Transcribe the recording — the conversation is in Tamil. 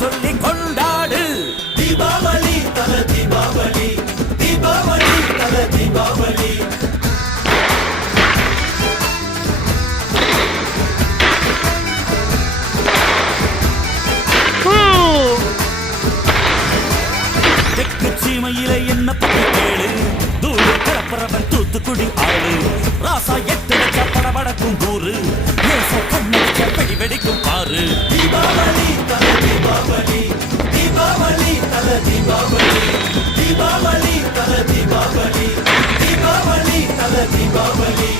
சொல்லி கொண்டாடு. தீபாவளி தல தீபாவளி, தீபாவளி தல தீபாவளி. தெற்கு சீமையில என்ன பத்தி கேளு, தூளு கிளப்புறவன் தூத்துக்குடி ஆளு. ராசா எட்டு வச்ச படபடக்கும் ஊரு, நேச கண்ணடிச்ச வெடி வெடிக்கும் பாரு. தீபாவளி தல தீபாவளி, தீபாவளி தல தீபாவளி, தீபாவளி தல தீபாவளி, தீபாவளி தல தீபாவளி.